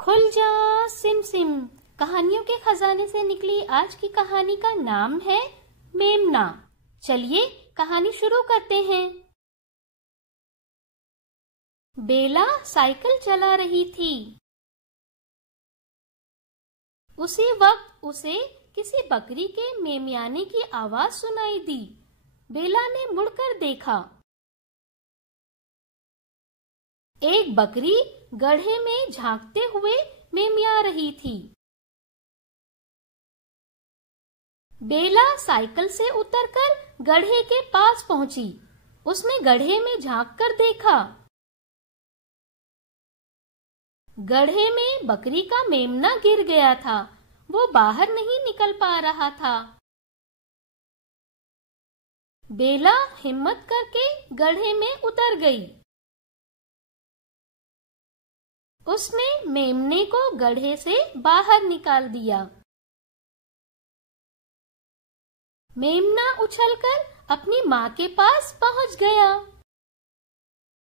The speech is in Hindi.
खुल जा सिम सिम। कहानियों के खजाने से निकली आज की कहानी का नाम है मेमना। चलिए कहानी शुरू करते हैं। बेला साइकिल चला रही थी। उसी वक्त उसे किसी बकरी के मेमयाने की आवाज सुनाई दी। बेला ने मुड़कर देखा। एक बकरी गड्ढे में झांकते हुए मेमया रही थी। बेला साइकिल से उतरकर गड्ढे के पास पहुंची। उसने गड्ढे में झांककर देखा। गड्ढे में बकरी का मेमना गिर गया था। वो बाहर नहीं निकल पा रहा था। बेला हिम्मत करके गड्ढे में उतर गई। उसने मेमने को गड्ढे से बाहर निकाल दिया। मेमना उछलकर अपनी माँ के पास पहुंच गया।